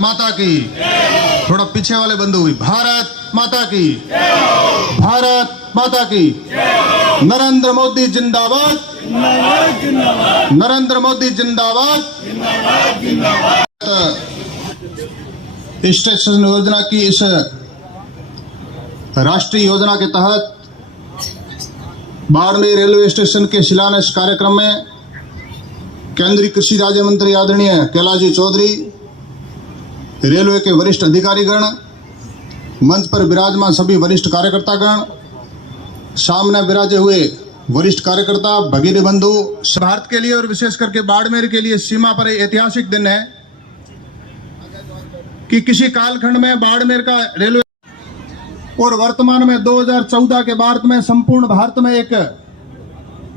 माता की। थोड़ा पीछे वाले बंधु हुई, भारत माता की, भारत माता की। नरेंद्र मोदी जिंदाबाद, नरेंद्र मोदी जिंदाबाद। स्टेशन योजना की इस राष्ट्रीय योजना के तहत बाड़मेर रेलवे स्टेशन के शिलान्यास कार्यक्रम में केंद्रीय कृषि राज्य मंत्री आदरणीय कैलाश जी चौधरी, रेलवे के वरिष्ठ अधिकारीगण, मंच पर विराजमान सभी वरिष्ठ कार्यकर्तागण, सामने विराजे हुए वरिष्ठ कार्यकर्ता, भगीरथ बंधु, भारत के लिए और विशेष करके बाड़मेर के लिए सीमा पर ऐतिहासिक दिन है कि किसी कालखंड में बाड़मेर का रेलवे और वर्तमान में 2014 के भारत में संपूर्ण भारत में एक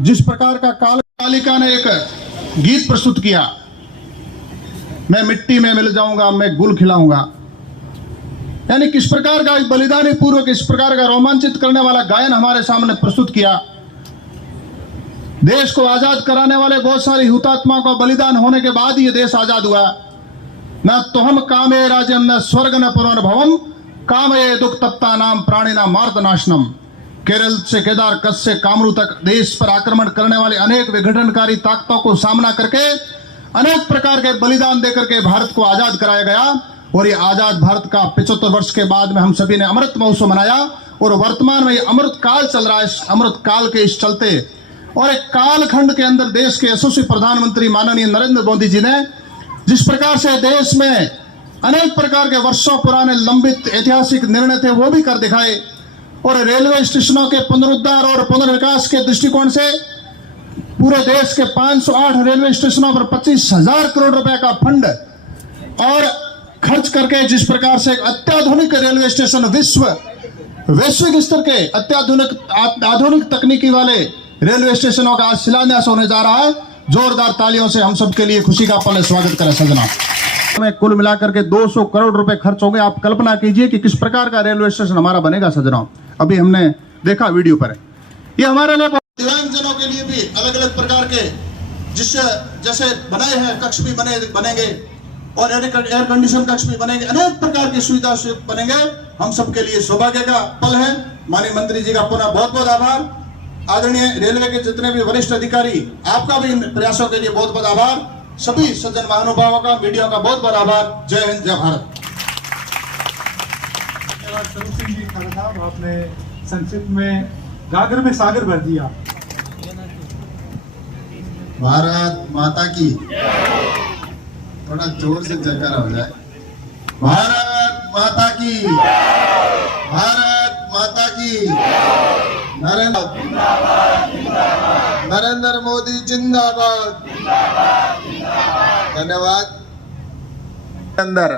जिस प्रकार का कालिका ने एक गीत प्रस्तुत किया, मैं मिट्टी में मिल जाऊंगा, मैं गुल खिलाऊंगा, यानी किस प्रकार का बलिदानी पूर्वक इस प्रकार का रोमांचित करने वाला गायन हमारे सामने प्रस्तुत किया। देश को आजाद कराने वाले बहुत सारे हुतात्माओं का बलिदान होने के बाद ये देश आजाद हुआ। न तो हम कामे राजम न स्वर्ग न पुनर्भवम कामये दुख तप्ता नाम प्राणिना मार्द नाशनम। केरल से केदार कच्छ से कामरू तक देश पर आक्रमण करने वाले अनेक विघटनकारी ताकतों को सामना करके अनेक प्रकार के बलिदान देकर के भारत को आजाद कराया गया। और ये आजाद भारत का 75 वर्ष के बाद में हम सभी ने अमृत महोत्सव मनाया और वर्तमान में ये अमृत काल चल रहा है। अमृत काल के इस चलते और एक कालखंड के अंदर देश के यशस्वी प्रधानमंत्री माननीय नरेंद्र मोदी जी ने जिस प्रकार से देश में अनेक प्रकार के वर्षों पुराने लंबित ऐतिहासिक निर्णय थे वो भी कर दिखाए और रेलवे स्टेशनों के पुनरुद्धार और पुनर्विकास के दृष्टिकोण से पूरे देश के 508 रेलवे स्टेशनों पर 25,000 करोड़ रुपए का फंड और खर्च करके जिस प्रकार से अत्याधुनिक रेलवे स्टेशन वैश्विक स्तर के आधुनिक तकनीकी वाले रेलवे स्टेशनों का आज शिलान्यास होने जा रहा है। जोरदार तालियों से हम सबके लिए खुशी का पल स्वागत करें सजना। में कुल मिलाकर के 200 करोड़ रुपए खर्च होंगे। आप कल्पना कीजिए कि किस प्रकार का रेलवे स्टेशन हमारा बनेगा सजनाओं। अभी हमने देखा वीडियो पर, ये हमारे लिए दिव्यांगजनों के लिए भी अलग अलग प्रकार के जिससे जैसे बनाए हैं कक्ष भी बनेंगे और एयर कंडीशन कक्ष भी बनेंगे, अनेक प्रकार की सुविधा बनेंगे। हम सबके लिए सौभाग्य का पल है। माननीय मंत्री जी का पुनः बहुत बहुत आभार। आदरणीय रेलवे के जितने भी वरिष्ठ अधिकारी, आपका भी इन प्रयासों के लिए बहुत बहुत आभार। सभी सज्जन महानुभावों का, मीडिया का बहुत बहुत आभार। जय हिंद, जय भारत। स्वरूप सिंह जी खड़ा साहब, आपने संक्षिप्त में गागर में सागर भर दिया। भारत माता की, थोड़ा जोर से जयकारा हो जाए। भारत माता की, भारत माता की। नरेंद्र मोदी जिंदाबाद, धन्यवाद। अंदर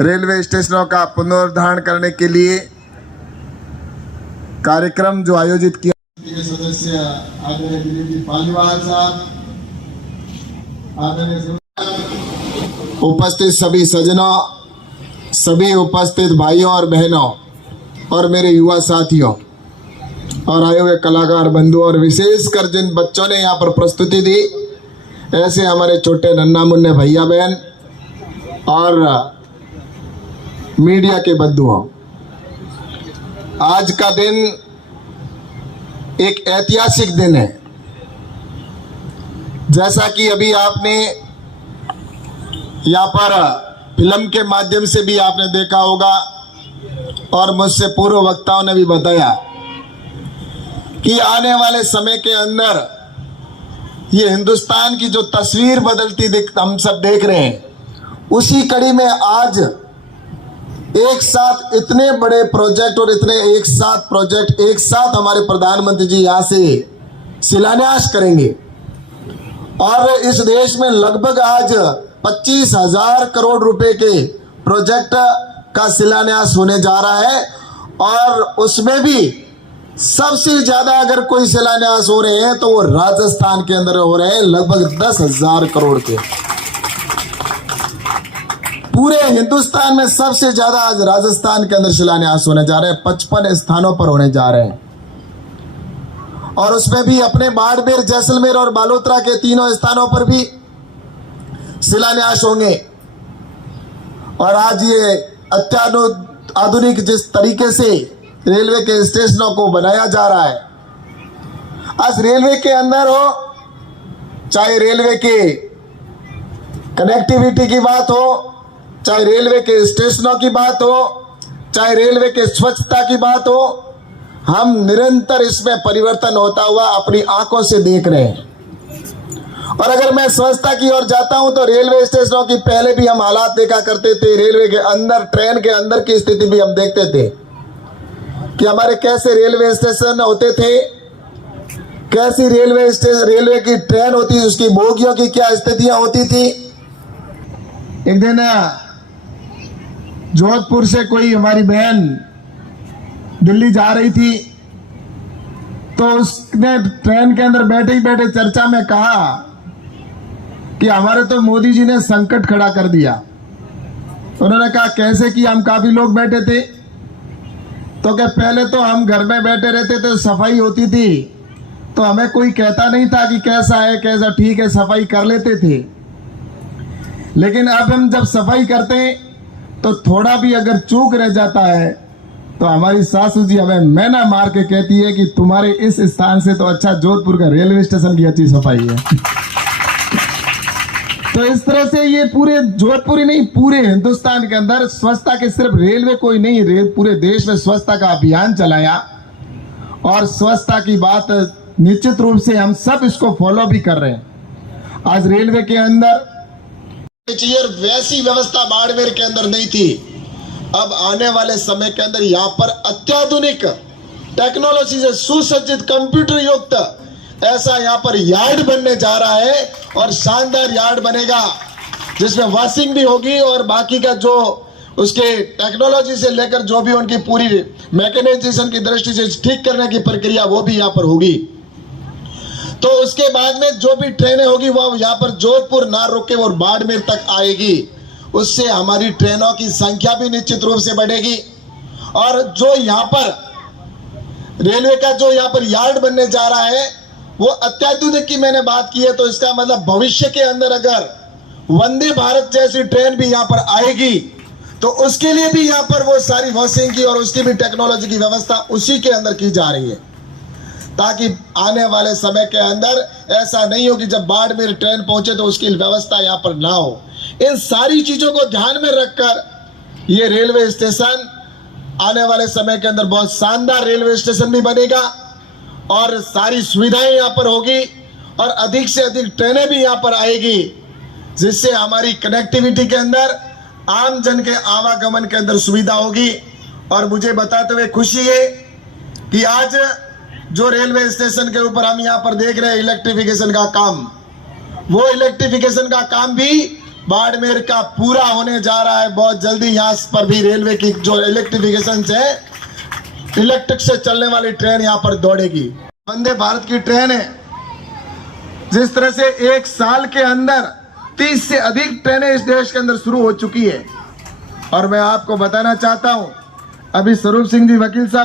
रेलवे स्टेशनों का पुनरुद्धार करने के लिए कार्यक्रम जो आयोजित किया, सदस्य आदरणीय दिलीप पालीवाल साहब, आदरणीय उपस्थित सभी सज्जनों, सभी उपस्थित भाइयों और बहनों और मेरे युवा साथियों और आए हुए कलाकार बंधुओं और विशेषकर जिन बच्चों ने यहाँ पर प्रस्तुति दी, ऐसे हमारे छोटे नन्ना मुन्ने भैया बहन और मीडिया के बंधुओं, आज का दिन एक ऐतिहासिक दिन है। जैसा कि अभी आपने यहाँ पर फिल्म के माध्यम से भी आपने देखा होगा और मुझसे पूर्व वक्ताओं ने भी बताया कि आने वाले समय के अंदर ये हिंदुस्तान की जो तस्वीर बदलती हम सब देख रहे हैं, उसी कड़ी में आज एक साथ इतने बड़े प्रोजेक्ट और इतने एक साथ हमारे प्रधानमंत्री जी यहाँ से शिलान्यास करेंगे और इस देश में लगभग आज 25,000 करोड़ रुपए के प्रोजेक्ट का शिलान्यास होने जा रहा है और उसमें भी सबसे ज्यादा अगर कोई शिलान्यास हो रहे हैं तो वो राजस्थान के अंदर हो रहे हैं, लगभग 10,000 करोड़ के। पूरे हिंदुस्तान में सबसे ज्यादा आज राजस्थान के अंदर शिलान्यास होने जा रहे हैं, 55 स्थानों पर होने जा रहे हैं और उसमें भी अपने बाड़मेर, जैसलमेर और बालोतरा के तीनों स्थानों पर भी शिलान्यास होंगे। और आज ये अत्याधुनिक जिस तरीके से रेलवे के स्टेशनों को बनाया जा रहा है, आज रेलवे के अंदर हो, चाहे रेलवे के कनेक्टिविटी की बात हो, चाहे रेलवे के स्टेशनों की बात हो, चाहे रेलवे के स्वच्छता की बात हो, हम निरंतर इसमें परिवर्तन होता हुआ अपनी आंखों से देख रहे हैं। और अगर मैं स्वच्छता की ओर जाता हूं तो रेलवे स्टेशनों की पहले भी हम हालात देखा करते थे। रेलवे के अंदर, ट्रेन के अंदर की स्थिति भी हम देखते थे कि हमारे कैसे रेलवे स्टेशन होते थे, कैसी रेलवे की ट्रेन होती, उसकी बोगियों की क्या स्थितियां होती थी। एक दिन जोधपुर से कोई हमारी बहन दिल्ली जा रही थी, तो उसने ट्रेन के अंदर बैठे ही बैठे चर्चा में कहा कि हमारे तो मोदी जी ने संकट खड़ा कर दिया। उन्होंने कहा कैसे कि हम काफी लोग बैठे थे, तो क्या पहले तो हम घर में बैठे रहते थे, सफाई होती थी तो हमें कोई कहता नहीं था कि कैसा है कैसा, ठीक है, सफाई कर लेते थे। लेकिन अब हम जब सफाई करते हैं तो थोड़ा भी अगर चूक रह जाता है तो हमारी सासू जी हमें मैना मार के कहती है कि तुम्हारे इस स्थान से तो अच्छा जोधपुर का रेलवे स्टेशन की अच्छी सफाई है। तो इस तरह से ये पूरे जोधपुर ही नहीं, पूरे हिंदुस्तान के अंदर स्वच्छता के, सिर्फ रेलवे को ही नहीं, पूरे देश में स्वच्छता का अभियान चलाया। और स्वच्छता की बात निश्चित रूप से हम सब इसको फॉलो भी कर रहे हैं। आज रेलवे के अंदर वैसी व्यवस्था बाड़मेर के अंदर नहीं थी। अब आने वाले समय के अंदर यहाँ पर अत्याधुनिक टेक्नोलॉजी से सुसज्जित, कंप्यूटर युक्त ऐसा यहाँ पर यार्ड बनने जा रहा है। और शानदार यार्ड बनेगा जिसमें वॉशिंग भी होगी और बाकी का जो उसके टेक्नोलॉजी से लेकर जो भी उनकी पूरी मैकेनाइजेशन की दृष्टि से ठीक करने की प्रक्रिया वो भी यहाँ पर होगी। तो उसके बाद में जो भी ट्रेनें होगी वो यहाँ पर जोधपुर ना रुके और बाड़मेर तक आएगी। उससे हमारी ट्रेनों की संख्या भी निश्चित रूप से बढ़ेगी। और जो यहाँ पर रेलवे का जो यहाँ पर यार्ड बनने जा रहा है वो अत्याधुनिक की मैंने बात की है, तो इसका मतलब भविष्य के अंदर अगर वंदे भारत जैसी ट्रेन भी यहाँ पर आएगी तो उसके लिए भी यहाँ पर वो सारी वॉशिंग की और उसकी भी टेक्नोलॉजी की व्यवस्था उसी के अंदर की जा रही है, ताकि आने वाले समय के अंदर ऐसा नहीं हो कि जब बाड़मेर ट्रेन पहुंचे तो उसकी व्यवस्था यहाँ पर ना हो। इन सारी चीजों को ध्यान में रखकर ये रेलवे स्टेशन आने वाले समय के अंदर बहुत शानदार रेलवे स्टेशन भी बनेगा और सारी सुविधाएं यहाँ पर होगी और अधिक से अधिक ट्रेनें भी यहाँ पर आएगी, जिससे हमारी कनेक्टिविटी के अंदर, आम जन के आवागमन के अंदर सुविधा होगी। और मुझे बताते हुए खुशी है कि आज जो रेलवे स्टेशन के ऊपर हम यहाँ पर देख रहे हैं इलेक्ट्रिफिकेशन का काम, वो इलेक्ट्रिफिकेशन का काम भी बाड़मेर का पूरा होने जा रहा है। बहुत जल्दी यहाँ पर भी रेलवे की जो इलेक्ट्रिफिकेशन से, इलेक्ट्रिक से चलने वाली ट्रेन यहाँ पर दौड़ेगी। वंदे भारत की ट्रेन है, जिस तरह से एक साल के अंदर 30 से अधिक ट्रेनें इस देश के अंदर शुरू हो चुकी है। और मैं आपको बताना चाहता हूं, अभी स्वरूप सिंह जी वकील साहब